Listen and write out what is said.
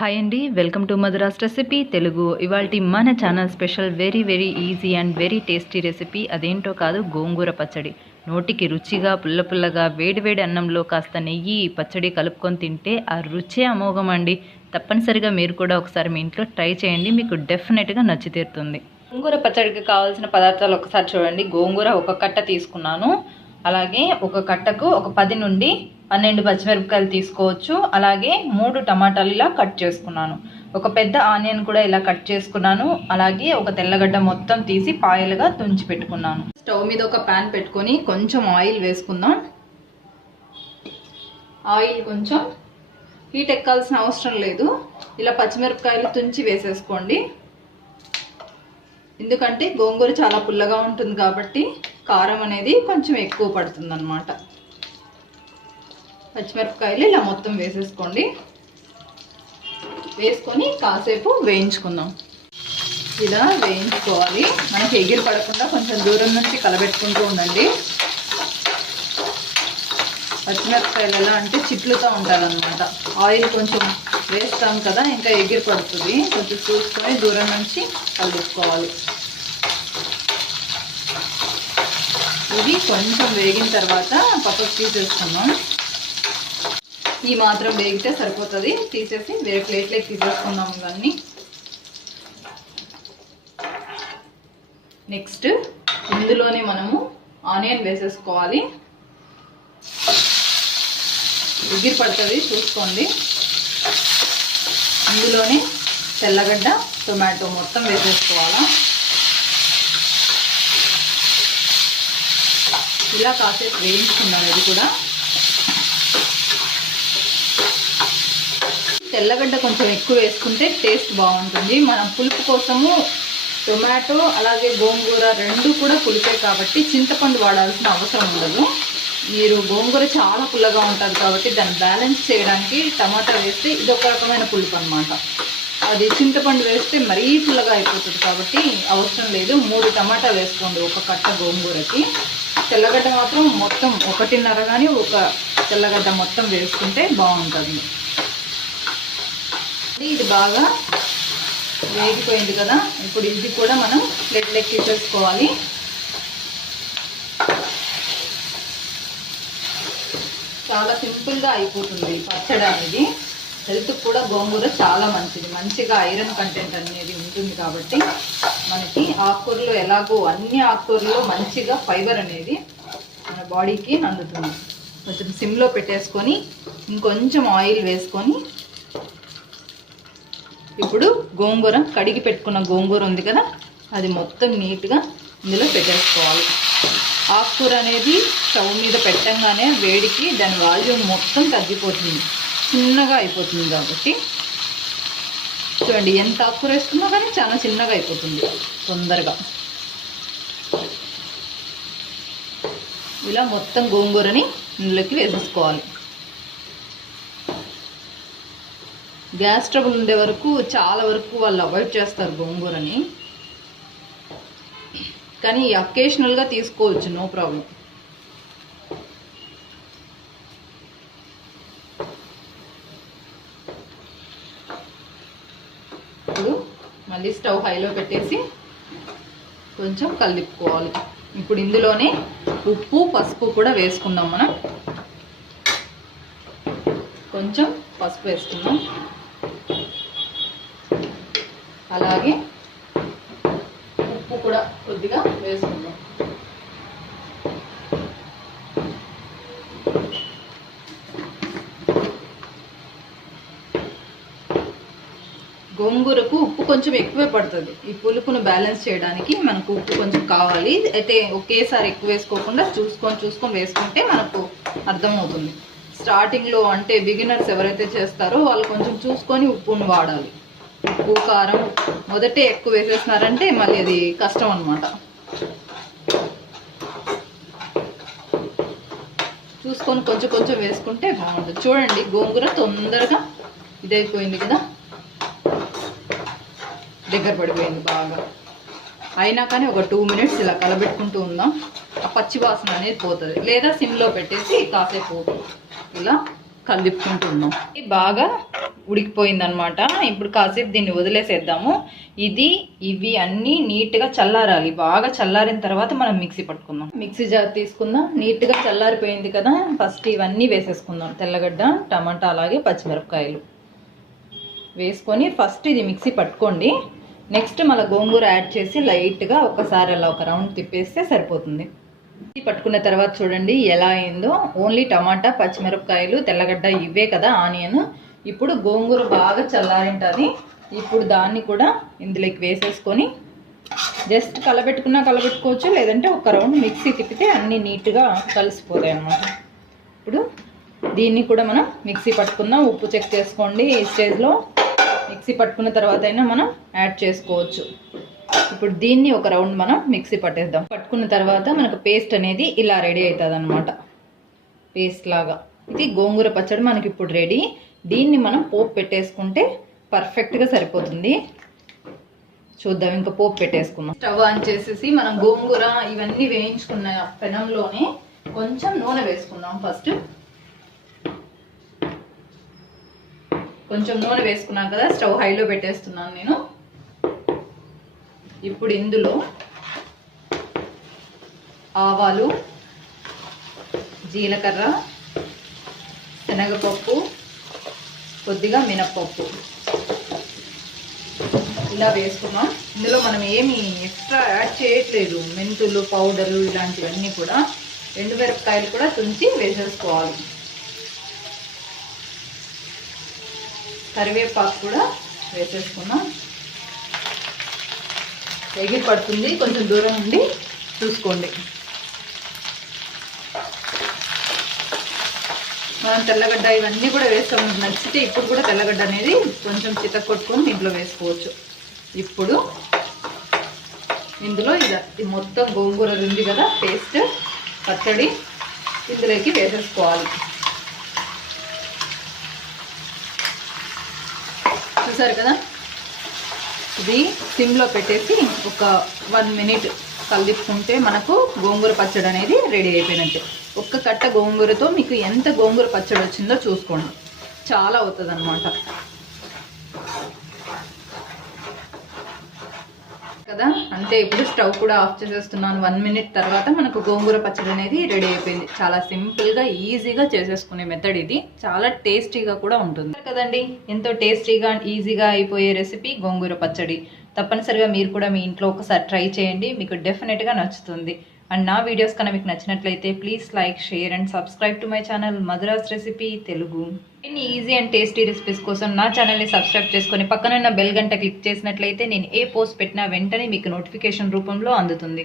Hi అండి, welcome to Madhura's recipe Telugu. ఇవాల్టి మన channel special very easy and very tasty recipe. అదేంటో కాదు, గోంగూర పచ్చడి. నోటికి రుచిగా పుల్లగా వేడి అన్నంలో కాస్త నెయ్యి పచ్చడి కలుపుకొని తింటే ఆ రుచే అమోఘం అండి. తప్పనిసరిగా మీరు కూడా ఒకసారి మీ ఇంట్లో ట్రై చేయండి, మీకు డెఫినెట్గా నచ్చి తీరుతుంది. గోంగూర పచ్చడికి కావాల్సిన పదార్థాలు ఒకసారి చూడండి. గోంగూర ఒక కట్ట తీసుకున్నాను. అలాగే ఒక కట్టకు ఒక 10 నుండి 12 పచ్చిమిరపకాయలు తీసుకోవచ్చు. అలాగే 3 టమాటాలు ఇలా కట్ చేసుకున్నాను. ఒక పెద్ద ఆనియన్ కూడా ఇలా కట్ చేసుకున్నాను. అలాగే ఒక తెల్లగడ్డ మొత్తం తీసి పాయలుగా తుంచి పెట్టుకున్నాను. స్టవ్ మీద ఒక ప్యాన్ పెట్టుకొని కొంచెం ఆయిల్ వేసుకుందాం. ఆయిల్ కొంచెం హీట్ ఎక్కాల్సిన అవసరం లేదు. ఇలా పచ్చిమిరపకాయలు తుంచి వేసేసుకోండి. ఎందుకంటే గోంగూర చాలా పుల్లగా ఉంటుంది కాబట్టి కారం అనేది కొంచెం ఎక్కువ పడుతుంది అన్నమాట. పచ్చిమిరపకాయలు ఇలా మొత్తం వేసేసుకోండి. వేసుకొని కాసేపు వేయించుకుందాం. ఇలా వేయించుకోవాలి. మనకి ఎగిరి పడకుండా కొంచెం దూరం నుంచి కలబెట్టుకుంటూ ఉండండి. పచ్చిమిరపకాయలు ఎలా అంటే చిట్లుతూ ఉంటారనమాట. ఆయిల్ కొంచెం వేస్తాం కదా, ఇంకా ఎగిరి పడుతుంది. కొంచెం చూసుకొని దూరం నుంచి కలుపుకోవాలి. ఇది కొంచెం వేగిన తర్వాత పక్కకు తీసేసుకున్నాం. ఈ మాత్రం వేగితే సరిపోతుంది. తీసేసి వేరే ప్లేట్లోకి తీసేసుకున్నాం. ఇవన్నీ నెక్స్ట్ ఇందులోనే మనము ఆనియన్ వేసేసుకోవాలి. ఎగిరి పడుతుంది, చూసుకోండి. ఇందులోనే తెల్లగడ్డ, టొమాటో మొత్తం వేసేసుకోవాలా. ఇలా కాసేపు వేయించుకున్నాం. ఇది కూడా తెల్లగడ్డ కొంచెం ఎక్కువ వేసుకుంటే టేస్ట్ బాగుంటుంది. మనం పులుపు కోసము టొమాటో అలాగే గోంగూర రెండు కూడా పులిపే కాబట్టి చింతపండు వాడాల్సిన అవసరం ఉండదు. మీరు గోంగూర చాలా పుల్లగా ఉంటుంది కాబట్టి దాన్ని బ్యాలెన్స్ చేయడానికి టమాటా వేస్తే ఇదొక రకమైన పులుపు అనమాట. అది చింతపండు వేస్తే మరీ పుల్లగా అయిపోతుంది కాబట్టి అవసరం లేదు. 3 టమాటా వేసుకోండి ఒక కట్ట గోంగూరకి. తెల్లగడ్డ మాత్రం మొత్తం 1.5 కానీ ఒక తెల్లగడ్డ మొత్తం వేసుకుంటే బాగుంటుంది. ఇది బాగా వేగిపోయింది కదా. ఇప్పుడు ఇది కూడా మనం ప్లేట్లోకి తీసేసుకోవాలి. చాలా సింపుల్గా అయిపోతుంది పచ్చడి అనేది. హెల్త్కి కూడా గోంగూర చాలా మంచిది. మంచిగా ఐరన్ కంటెంట్ అనేది ఉంటుంది కాబట్టి మనకి ఆకుకూరలో ఎలాగో అన్ని ఆకుకూరలో మంచిగా ఫైబర్ అనేది మన బాడీకి అందుతుంది. కొంచెం సిమ్లో పెట్టేసుకొని ఇంకొంచెం ఆయిల్ వేసుకొని ఇప్పుడు గోంగూర కడిగి పెట్టుకున్న గోంగూర ఉంది కదా, అది మొత్తం నీట్గా ఇందులో పెట్టేసుకోవాలి. ఆకుకూర అనేది స్టవ్ మీద పెట్టంగానే వేడికి దాని వాల్యూమ్ మొత్తం తగ్గిపోతుంది, చిన్నగా అయిపోతుంది. కాబట్టి చూడండి, ఎంత ఆకుకూర వేసుకున్నా కానీ చాలా చిన్నగా అయిపోతుంది తొందరగా. ఇలా మొత్తం గోంగూరని ఇందులోకి వేసేసుకోవాలి. గ్యాస్ ట్రబుల్ ఉండే వరకు చాలా వరకు వాళ్ళు అవాయిడ్ చేస్తారు గోంగూరని, కానీ అకేషనల్గా తీసుకోవచ్చు, నో ప్రాబ్లం. ఇప్పుడు మళ్ళీ స్టవ్ హైలో పెట్టేసి కొంచెం కలుపుకోవాలి. ఇప్పుడు ఇందులోనే ఉప్పు పసుపు కూడా వేసుకుందాం. మనం కొంచెం పసుపు వేసుకుందాం. అలాగే ఉప్పు కూడా కొద్దిగా వేసుకుందాం. గోంగూరకు ఉప్పు కొంచెం ఎక్కువే పడుతుంది. ఈ పులుపును బ్యాలెన్స్ చేయడానికి మనకు ఉప్పు కొంచెం కావాలి. అయితే ఒకేసారి ఎక్కువ వేసుకోకుండా చూసుకొని వేసుకుంటే మనకు అర్థమవుతుంది. స్టార్టింగ్లో అంటే బిగినర్స్ ఎవరైతే చేస్తారో వాళ్ళు కొంచెం చూసుకొని ఉప్పును వాడాలి. ఉప్పు కారం మొదటే ఎక్కువ వేసేస్తున్నారంటే మళ్ళీ అది కష్టం అన్నమాట. చూసుకొని కొంచెం వేసుకుంటే బాగుంటుంది. చూడండి, గోంగూర తొందరగా ఇదైపోయింది కదా, దగ్గర పడిపోయింది బాగా. అయినా కానీ ఒక 2 మినిట్స్ ఇలా కలబెట్టుకుంటూ ఉందాం. ఆ పచ్చి వాసన అనేది పోతుంది. లేదా సిమ్లో పెట్టేసి కాసేపు ఇలా కలుపుకుంటూ ఉన్నాం. బాగా ఉడికిపోయిందనమాట. ఇప్పుడు కాసేపు దీన్ని వదిలేసేద్దాము. ఇవి అన్నీ నీట్గా చల్లారాలి. బాగా చల్లారిన తర్వాత మనం మిక్సీ పట్టుకుందాం. మిక్సీ జార్ తీసుకుందాం. నీట్గా చల్లారిపోయింది కదా. ఫస్ట్ ఇవన్నీ వేసేసుకుందాం. తెల్లగడ్డ, టమాటా, అలాగే పచ్చిమిరపకాయలు వేసుకొని ఫస్ట్ ఇది మిక్సీ పట్టుకోండి. నెక్స్ట్ మళ్ళీ గోంగూర యాడ్ చేసి లైట్గా ఒకసారి అలా ఒక రౌండ్ తిప్పేస్తే సరిపోతుంది. పట్టుకున్న తర్వాత చూడండి ఎలా అయిందో. ఓన్లీ టమాటా, పచ్చిమిరపకాయలు, తెల్లగడ్డ ఇవే కదా, ఆనియన్. ఇప్పుడు గోంగూర బాగా చల్లారింటుంది. ఇప్పుడు దాన్ని కూడా ఇందులోకి వేసేసుకొని జస్ట్ కలబెట్టుకోవచ్చు, లేదంటే ఒక రౌండ్ మిక్సీ తిప్పితే అన్నీ నీట్గా కలిసిపోతాయి అన్నమాట. ఇప్పుడు దీన్ని కూడా మనం మిక్సీ పట్టుకుందాం. ఉప్పు చెక్ చేసుకోండి. ఈ స్టేజ్లో మిక్సీ పట్టుకున్న తర్వాత అయినా మనం యాడ్ చేసుకోవచ్చు. ఇప్పుడు దీన్ని ఒక రౌండ్ మనం మిక్సీ పట్టేద్దాం. పట్టుకున్న తర్వాత మనకు పేస్ట్ అనేది ఇలా రెడీ అవుతుంది అన్నమాట. పేస్ట్ లాగా ఇది గోంగూర పచ్చడి మనకి ఇప్పుడు రెడీ. దీన్ని మనం పోపు పెట్టేసుకుంటే పర్ఫెక్ట్గా సరిపోతుంది. చూద్దాం, ఇంకా పోపు పెట్టేసుకుందాం. స్టవ్ ఆన్ చేసేసి మనం గోంగూర ఇవన్నీ వేయించుకున్న పెనంలోనే కొంచెం నూనె వేసుకుందాం. ఫస్ట్ కొంచెం నూనె వేసుకున్నాం కదా, స్టవ్ హైలో పెట్టేస్తున్నాను నేను. ఇప్పుడు ఇందులో ఆవాలు, జీలకర్ర, శనగపప్పు, కొద్దిగా మినప్పప్పు ఇలా వేసుకున్నాం. ఇందులో మనం ఏమి ఎక్స్ట్రా యాడ్ చేయట్లేదు. మెంతులు పౌడరు ఇలాంటివన్నీ కూడా. ఎండుమిరపకాయలు కూడా తుంచి వేసేసుకోవాలి. కరివేపాకు కూడా వేసేసుకున్నాం. ఎగిరి పడుతుంది, కొంచెం దూరం ఉండి చూసుకోండి. మనం తెల్లగడ్డ ఇవన్నీ కూడా వేస్తాం. నచ్చితే ఇప్పుడు కూడా తెల్లగడ్డ అనేది కొంచెం చితక కొట్టుకొని దీంట్లో వేసుకోవచ్చు. ఇప్పుడు ఇందులో ఇది మొత్తం గోంగూర ఉంది కదా పేస్ట్ పచ్చడి, ఇందులోకి వేసేసుకోవాలి. చూసారు కదా, ఇది సిమ్లో పెట్టేసి ఒక 1 మినిట్ కలిపుకుంటే మనకు గోంగూర పచ్చడి అనేది రెడీ అయిపోయినట్టే. ఒక్క కట్ట గోంగూరతో మీకు ఎంత గోంగూర పచ్చడి వచ్చిందో చూసుకోండి. చాలా అవుతుంది అన్నమాట కదా. అంతే, ఇప్పుడు స్టవ్ కూడా ఆఫ్ చేసేస్తున్నాను. 1 మినిట్ తర్వాత మనకు గోంగూర పచ్చడి అనేది రెడీ అయిపోయింది. చాలా సింపుల్గా ఈజీగా చేసేసుకునే మెథడ్ ఇది. చాలా టేస్టీగా కూడా ఉంటుంది కదండి. ఎంతో టేస్టీగా ఈజీగా అయిపోయే రెసిపీ గోంగూర పచ్చడి. తప్పనిసరిగా మీరు కూడా మీ ఇంట్లో ఒకసారి ట్రై చేయండి. మీకు డెఫినెట్గా నచ్చుతుంది. అండ్ నా వీడియోస్ కన్నా మీకు నచ్చినట్లయితే please like, share and subscribe to my channel Madhura's recipe Telugu. ఇన్ని ఈజీ అండ్ టేస్టీ రెసిపీస్ కోసం నా ఛానల్ని సబ్స్క్రైబ్ చేసుకొని పక్కనున్న బెల్ గంట క్లిక్ చేసినట్లయితే నేను ఏ పోస్ట్ పెట్టినా వెంటనే మీకు నోటిఫికేషన్ రూపంలో అందుతుంది.